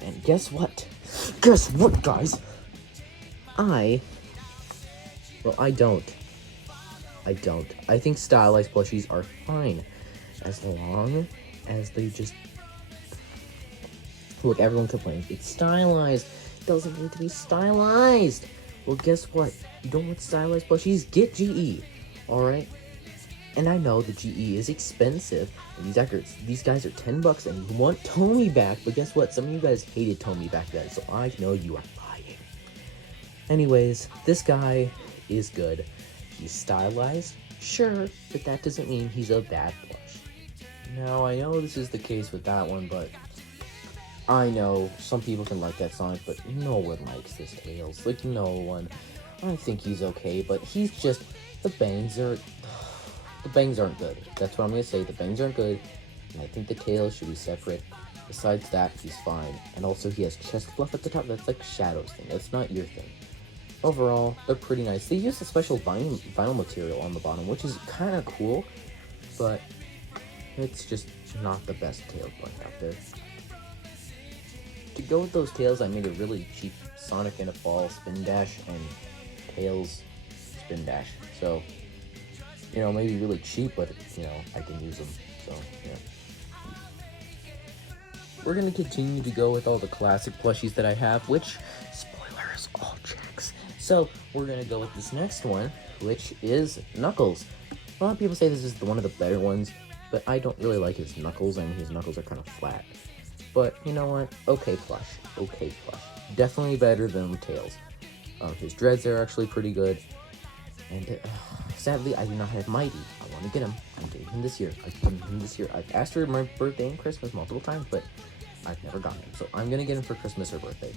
And guess what? Guess what, guys? I don't. I think stylized plushies are fine. As long as they just... Look, everyone complains. It's stylized. It doesn't need to be stylized. Well, guess what? You don't want stylized plushies? Get GE. Alright? And I know the GE is expensive. And these guys are $10 and you want Tomy back. But guess what? Some of you guys hated Tomy back then. So I know you are lying. Anyways, this guy is good. He's stylized, sure, but that doesn't mean he's a bad plush. Now, I know this is the case with that one, but I know some people can like that Sonic, but no one likes this Tails. Like, no one. I think he's okay, but he's just... The bangs aren't good. That's what I'm gonna say. The bangs aren't good, and I think the Tails should be separate. Besides that, he's fine. And also, he has chest fluff at the top. That's like Shadow's thing. That's not your thing. Overall, they're pretty nice. They use a special vinyl material on the bottom, which is kind of cool, but it's just not the best tail plush out there. To go with those tails, I made a really cheap Sonic in a Ball Spin Dash and Tails Spin Dash. So, you know, maybe really cheap, but, you know, I can use them. So, yeah. We're going to continue to go with all the classic plushies that I have, which, spoilers, all checks. So, we're going to go with this next one, which is Knuckles. A lot of people say this is one of the better ones, but I don't really like his knuckles. I mean, his knuckles are kind of flat. But, you know what? Okay plush. Definitely better than Tails. His dreads are actually pretty good. And sadly, I do not have Mighty. I want to get him. I'm getting him this year. I've gotten him this year. I've asked for my birthday and Christmas multiple times, but I've never gotten him. So I'm going to get him for Christmas or birthday.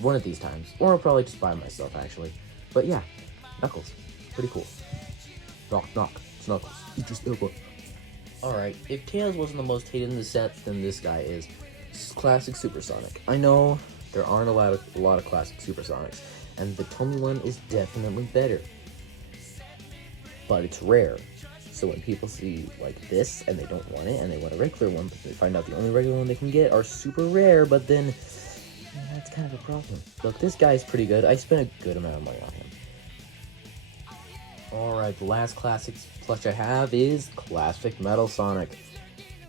One of these times. Or I'll probably just buy him myself, actually. But yeah, Knuckles. Pretty cool. Knock, knock. It's Knuckles. Eat your elbow. Alright, if Tails wasn't the most hated in the set, then this guy is. This is Classic Supersonic. I know there aren't a lot of Classic Supersonics, and the Tomy one is definitely better. But it's rare. So when people see like this and they don't want it and they want a regular one, but they find out the only regular one they can get are super rare, but then that's kind of a problem. Look, this guy's pretty good. I spent a good amount of money on him. Alright, the last classic plush I have is Classic Metal Sonic.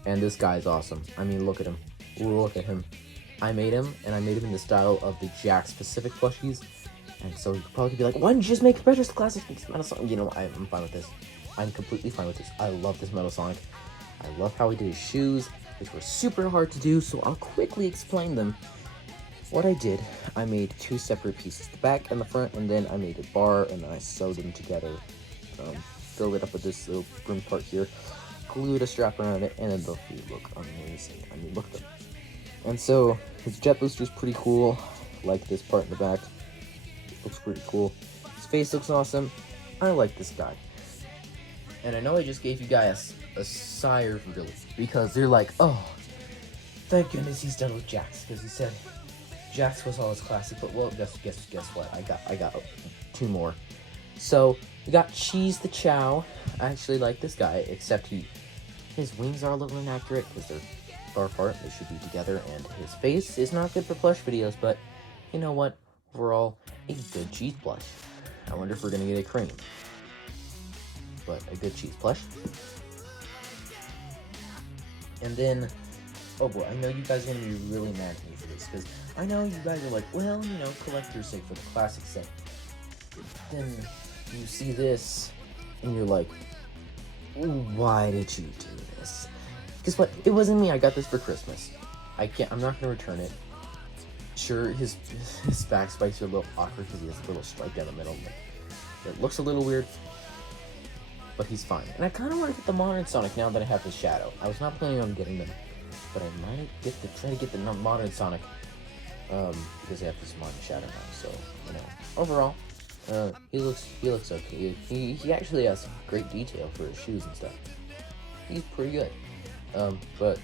And this guy's awesome. I mean, look at him. Look at him. I made him, and I made him in the style of the Jax Pacific plushies. And so you could probably be like, why didn't you just make better Classic Metal Sonic? You know, I'm fine with this. I'm completely fine with this. I love this Metal Sonic. I love how he did his shoes, which were super hard to do, so I'll quickly explain them. What I did, I made two separate pieces, the back and the front, and then I made a bar, and then I sewed them together. Filled it up with this little brim part here, glued a strap around it, and then they'll look amazing. I mean, look at them. And so, his jet booster's pretty cool, like this part in the back. Looks pretty cool. His face looks awesome. I like this guy. And I know I just gave you guys a sigh of relief, because they're like, oh, thank goodness he's done with Jax, because he said Jax was always classic, but well, guess what? I got two more. So we got Cheese the Chow. I actually like this guy, except his wings are a little inaccurate because they're far apart. They should be together, and his face is not good for plush videos. But you know what? Overall, a good cheese plush. I wonder if we're gonna get a cream, but a good cheese plush. And then, oh boy, I know you guys are gonna be really mad at me for this, because I know you guys are like, well, you know, collector's sake, for the classic sake. Then you see this, and you're like, why did you do this? Guess what? It wasn't me. I got this for Christmas. I'm not gonna return it. Sure, his back spikes are a little awkward because he has a little stripe down the middle. It looks a little weird, but he's fine. And I kind of want to get the modern Sonic now that I have his shadow. I was not planning on getting them, but I might try to get the modern Sonic because I have this modern shadow now. So you know, overall. He looks okay. He actually has great detail for his shoes and stuff. He's pretty good. But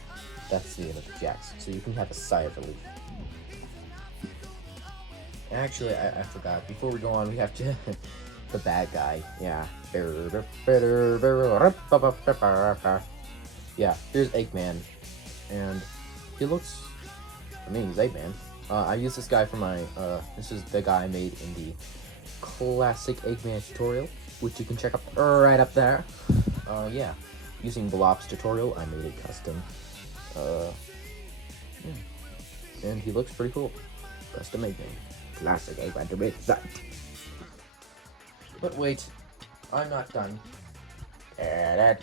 that's the end of the Jax, so you can have a sigh of relief. Actually, I forgot. Before we go on, we have to the bad guy. Yeah. Yeah. Here's Eggman, and he looks. I mean, he's Eggman. I used this guy for my. This is the guy I made in the Classic Eggman tutorial, which you can check up right up there. Yeah, using Blop's tutorial, I made a custom. Yeah. And he looks pretty cool. Custom Eggman, Classic Eggman to be exact. But wait, I'm not done. Yeah,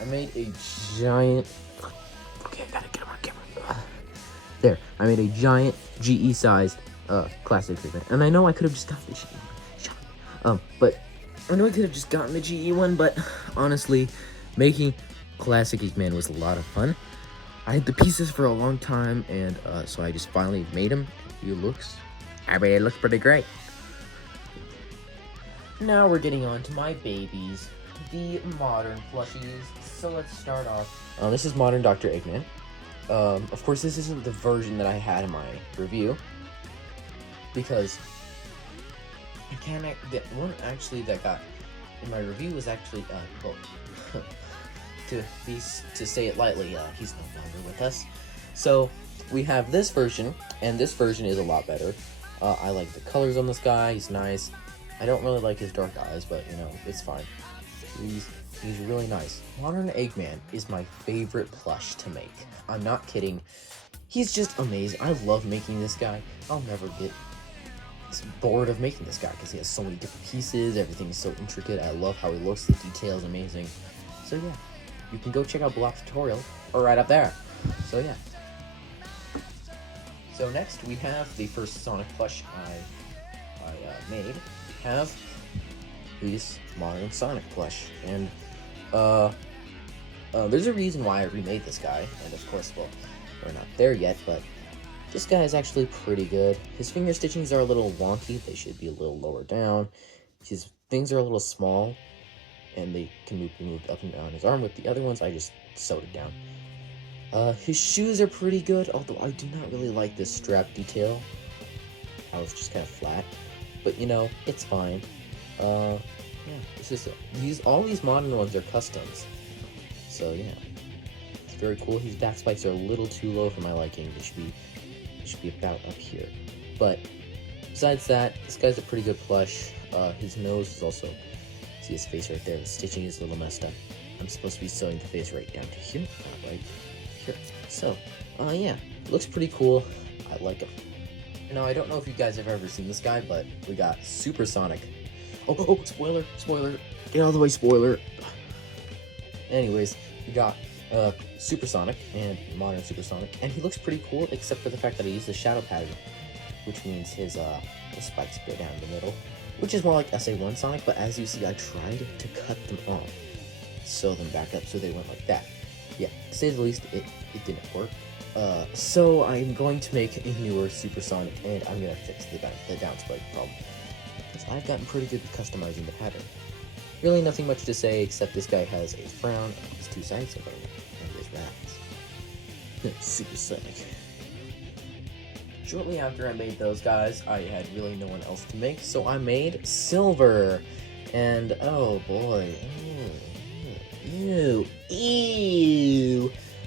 I made a giant. Okay, I gotta get him on camera. There, I made a giant GE-sized Classic Eggman, and I know I could have just gotten the GE one. But I know I could have just gotten the GE one, but honestly, making Classic Eggman was a lot of fun. I had the pieces for a long time, and so I just finally made him. It looks pretty great. Now we're getting on to my babies, the modern plushies. So let's start off. This is modern Dr. Eggman. Of course, this isn't the version that I had in my review, because the one actually that got in my review was actually well, to say it lightly, he's no longer with us. So we have this version, and this version is a lot better. I like the colors on this guy. He's nice. I don't really like his dark eyes, but you know, it's fine. He's really nice. Modern Eggman is my favorite plush to make. I'm not kidding. He's just amazing. I love making this guy. I'll never get bored of making this guy because he has so many different pieces. Everything's so intricate. I love how he looks. The detail is amazing. So yeah, you can go check out Block's tutorial or right up there. So yeah. So next we have the first Sonic plush I made have this modern Sonic plush, and there's a reason why I remade this guy, and of course, well, we're not there yet, but this guy is actually pretty good. His finger stitchings are a little wonky. They should be a little lower down. His things are a little small, and they can be moved up and down his arm. With the other ones, I just sewed it down. His shoes are pretty good, although I do not really like this strap detail. I was just kind of flat, but you know, it's fine. Yeah, it's just all these modern ones are customs, so yeah, it's very cool. His back spikes are a little too low for my liking. They should be about up here. But besides that, this guy's a pretty good plush. His nose is also, see his face right there. The stitching is a little messed up. I'm supposed to be sewing the face right down to here, not right here. So, yeah, looks pretty cool. I like him. Now, I don't know if you guys have ever seen this guy, but we got Supersonic. Oh, spoiler, get out of the way, spoiler. Anyways, we got Supersonic and modern Supersonic, and he looks pretty cool, except for the fact that he used the shadow pattern, which means his spikes go down the middle, which is more like SA1 Sonic, but as you see, I tried to cut them off, sew them back up so they went like that. Yeah, to say the least, it didn't work. So I'm going to make a newer Supersonic, and I'm going to fix the down spike problem, because I've gotten pretty good at customizing the pattern. Really nothing much to say, except this guy has a frown on his two sides of him, and his raps. Supersonic. Shortly after I made those guys, I had really no one else to make, so I made Silver. And oh boy, ew.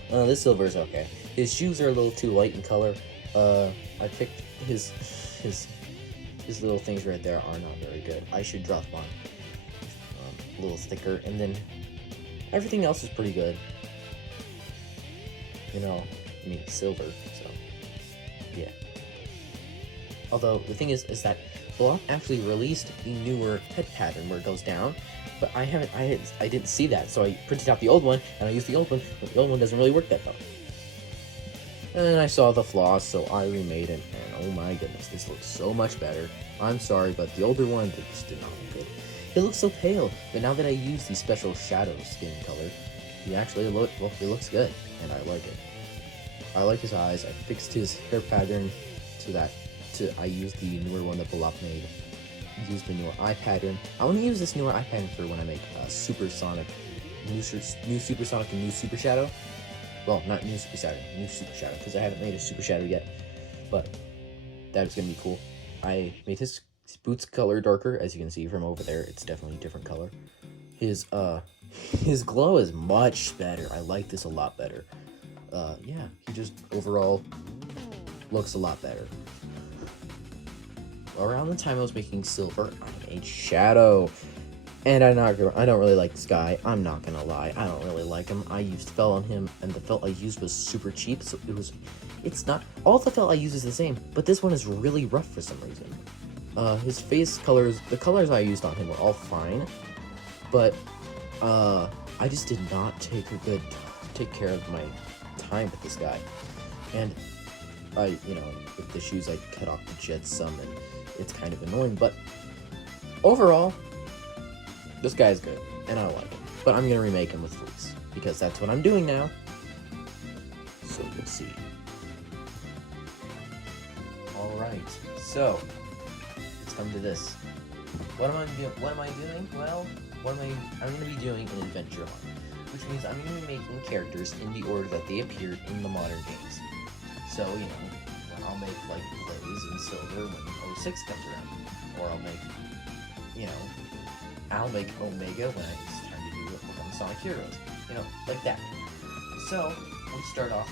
This Silver is okay. His shoes are a little too light in color. I picked his little things right there are not very good. I should drop one a little thicker, and then everything else is pretty good. You know, I mean Silver, so yeah. Although the thing is that Block actually released a newer head pattern where it goes down, but I didn't see that, so I printed out the old one and I used the old one, but the old one doesn't really work that well. And then I saw the flaws, so I remade it, and oh my goodness, this looks so much better. I'm sorry, but the older one just did not look good. It looks so pale, but now that I use the special shadow skin color, it looks good, and I like it. I like his eyes. I fixed his hair pattern I used the newer one that Balop made. I used the newer eye pattern. I want to use this newer eye pattern for when I make Supersonic, new Supersonic and new Super Shadow. Well, not new Super Shadow, new Super Shadow, because I haven't made a Super Shadow yet. But that is going to be cool. I made his boots color darker, as you can see from over there. It's definitely a different color. His glow is much better. I like this a lot better. Yeah, he just overall looks a lot better. Around the time I was making Silver, I made Shadow. And I don't really like this guy. I'm not gonna lie. I don't really like him. I used felt on him, and the felt I used was super cheap, so it's not, all the felt I use is the same, but this one is really rough for some reason. His face colors, the colors I used on him were all fine, but, I just did not take care of my time with this guy. And with the shoes, I cut off the jets some, and it's kind of annoying, but overall, this guy's good, and I like him. But I'm gonna remake him with fleece, because that's what I'm doing now. So you'll see. Alright, so let's come to this. What am I doing? Well, I'm gonna be doing an adventure hunt, which means I'm gonna be making characters in the order that they appeared in the modern games. So, I'll make like Blaze and Silver when 06 comes around. Or I'll make Omega when it's time to do Become Sonic Heroes. Like that. So, let's start off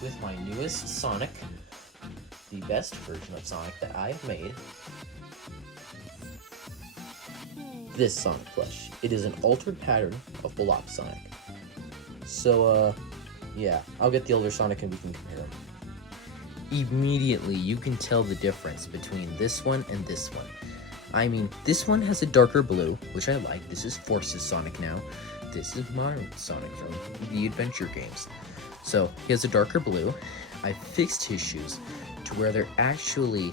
with my newest Sonic, the best version of Sonic that I've made. This Sonic plush. It is an altered pattern of Balop Sonic. So, yeah, I'll get the older Sonic and we can compare them. Immediately, you can tell the difference between this one and this one. I mean, this one has a darker blue, which I like. This is Forces Sonic now. This is modern Sonic from the adventure games. So, he has a darker blue. I fixed his shoes to where they're actually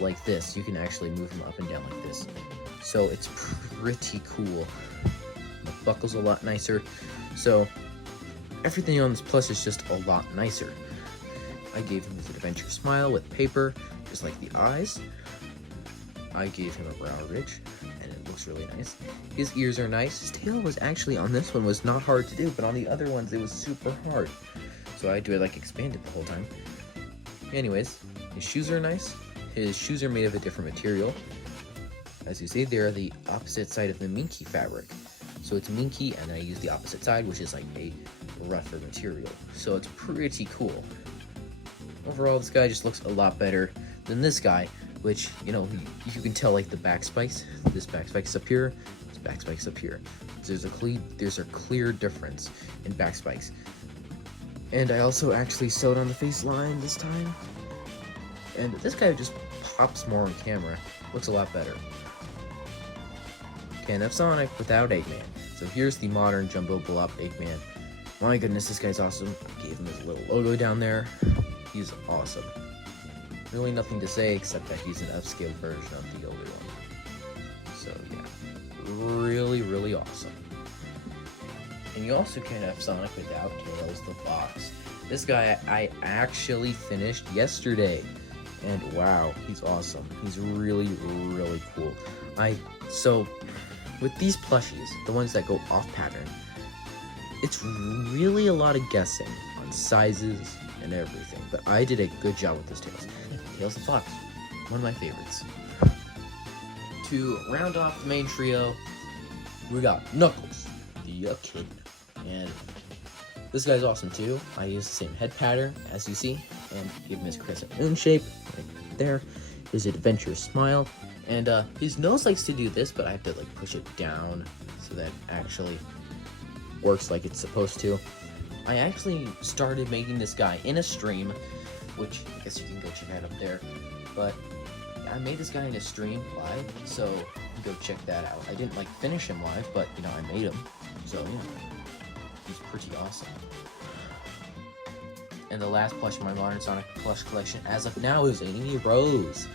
like this. You can actually move him up and down like this. So it's pretty cool. The buckle's a lot nicer. So everything on this plush is just a lot nicer. I gave him his adventure smile with paper, just like the eyes. I gave him a brow ridge, and it looks really nice. His ears are nice. His tail was actually, on this one, was not hard to do, but on the other ones, it was super hard. So I had to, like, expand it the whole time. Anyways, his shoes are nice. His shoes are made of a different material. As you see, they're the opposite side of the minky fabric. So it's minky, and then I use the opposite side, which is like a rougher material. So it's pretty cool. Overall, this guy just looks a lot better than this guy, which, you know, you can tell, like, the back spikes. This back spike's up here, this back spike's up here. There's a clear difference in back spikes. And I also actually sewed on the face line this time. And this guy just pops more on camera. Looks a lot better. Can't have Sonic without Eggman. So here's the modern Jumbo Blob Eggman. My goodness, this guy's awesome. I gave him his little logo down there. He's awesome. Really nothing to say except that he's an upscaled version of the older one. So yeah, really, really awesome. And you also can't have Sonic without Tails the Fox. This guy I actually finished yesterday. And wow, he's awesome. He's really, really cool. So with these plushies, the ones that go off pattern, it's really a lot of guessing on sizes and everything. But I did a good job with this Tails. Tails the Fox, one of my favorites. To round off the main trio, we got Knuckles, the kid. And this guy's awesome too. I used the same head pattern as you see, and give him his crescent moon shape right there. His adventure smile, and his nose likes to do this, but I have to like push it down so that it actually works like it's supposed to. I actually started making this guy in a stream, which I guess you can go check out up there. But I made this guy in a stream live, so go check that out. I didn't like finish him live, but you know I made him, so yeah. He's pretty awesome. And the last plush in my Modern Sonic plush collection, as of now, is Amy Rose.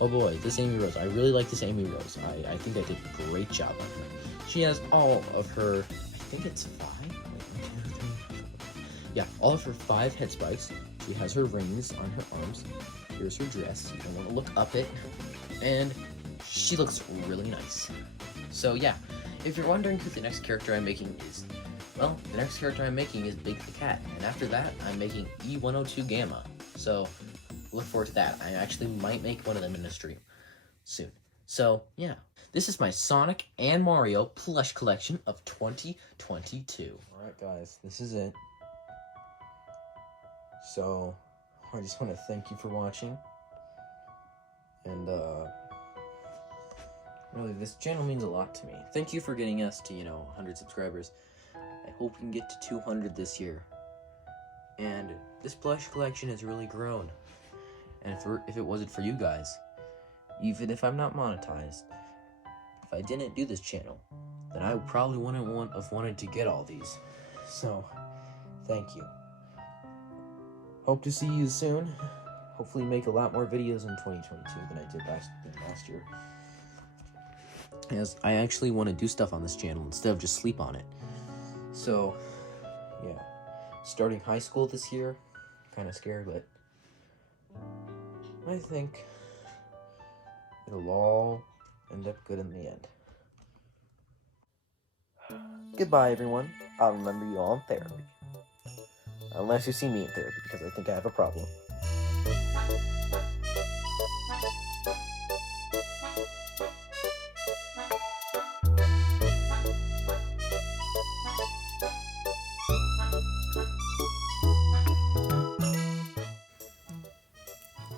Oh boy, this Amy Rose. I really like this Amy Rose. I think I did a great job on her. She has all of her, I think it's 5? Wait, 1, 2, 3. Yeah, all of her 5 head spikes. She has her rings on her arms. Here's her dress. You don't want to look up it. And she looks really nice. So yeah, if you're wondering who the next character I'm making is, well, the next character I'm making is Big the Cat, and after that, I'm making E102 Gamma. So, look forward to that. I actually might make one of them in a stream soon. So, yeah. This is my Sonic and Mario plush collection of 2022. Alright guys, this is it. So, I just want to thank you for watching. And, really, this channel means a lot to me. Thank you for getting us to, 100 subscribers. I hope we can get to 200 this year. And this plush collection has really grown. And if it wasn't for you guys, even if I'm not monetized, if I didn't do this channel, then I probably wouldn't have wanted to get all these. So, thank you. Hope to see you soon. Hopefully make a lot more videos in 2022 than I did last year. As I actually want to do stuff on this channel instead of just sleep on it. So, yeah. Starting high school this year. Kind of scared, but I think it'll all end up good in the end. Goodbye, everyone. I'll remember you all in therapy. Unless you see me in therapy, because I think I have a problem.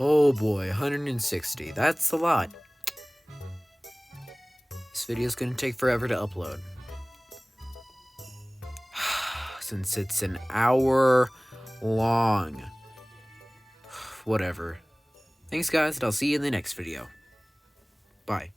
Oh boy, 160. That's a lot. This video's gonna take forever to upload. Since it's an hour long. Whatever. Thanks guys, and I'll see you in the next video. Bye.